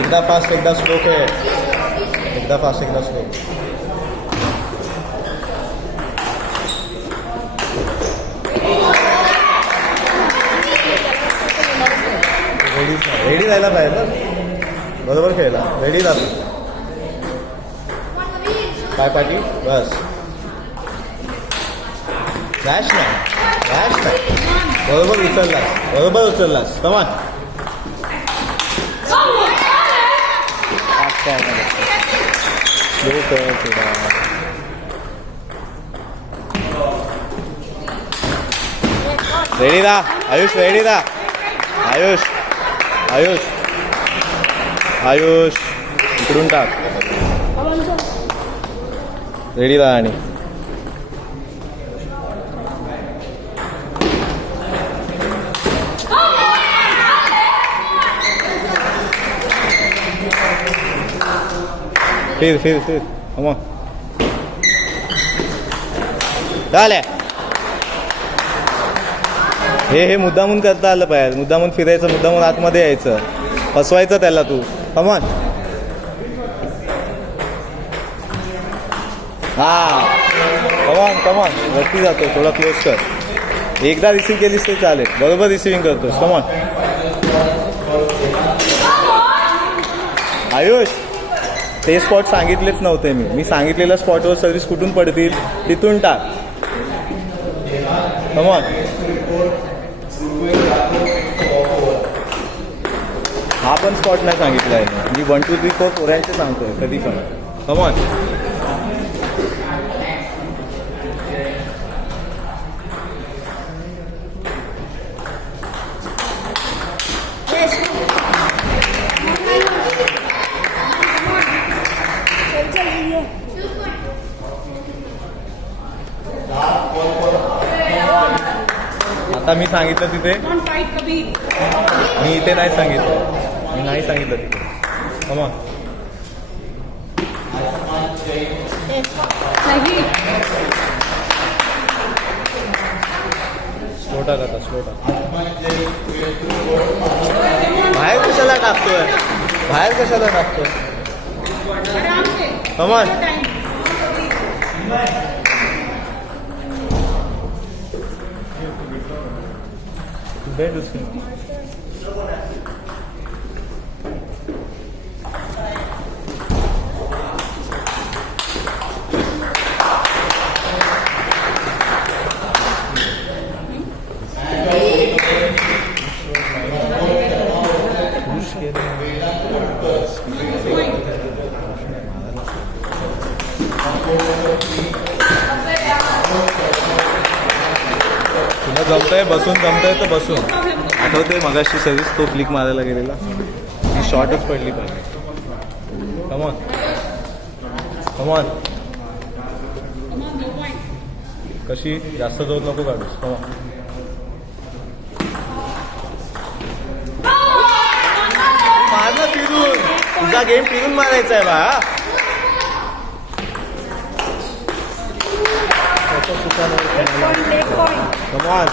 एकदा फास्ट एकदा स्लो खेळ. एकदा फास्ट एकदा स्लो. रेडी जायला पाहिजे ना, बरोबर खेळला. रेडी जातो काय पाठी. बस रॅश नाही, रॅश नाही. बरोबर उचललास, बरोबर उचललास. कमान स्लो कर थोडा. रेडी रा आयुष, रेडी रा आयुष. आयुष आयुष इकडून टाक. रेडी रा. आणि फिर फिर फिर कमा झाल्या. हे मुद्दामून करता आलं पाहिजे. मुद्दामून फिरायचं, मुद्दामून आतमध्ये यायचं, फसवायचं त्याला तू. कमान. हा कमान कमान. वरती जातो, थोडा क्लोज कर. एकदा रिसीव्ह केलीस ते चालेल. बरोबर रिसिव्हिंग करतोस. कमान आयुष. ते स्पॉट सांगितलेच नव्हते मी सांगितलेल्या स्पॉटवर सर्व्हिस कुठून पडतील तिथून टाक. कमान. हा पण स्पॉट नाही सांगितला आहे मी. 1 2 3 4 4 सांगतोय कधी पण. कमान. आता मी सांगितलं तिथे, मी इथे नाही सांगितलं. मी नाही सांगितलं तिथे. कमान. स्लो टाक आता, स्लो टाक. बाहेर कशाला टाकतोय, बाहेर कशाला टाकतोय. कमान. बैठ उसमें. तुला जमतंय बसून, जमतंय तर बसून. आठवते मगाशी सर्व्हिस तो फ्लिक मारायला गेलेला, ती शॉर्टच पडली पाहिजे. Come on come on. कशी जास्त जोर नको काढूस. कमॉन. मार ना फिरून. तुझा गेम फिरून मारायचा आहे बा. Come on.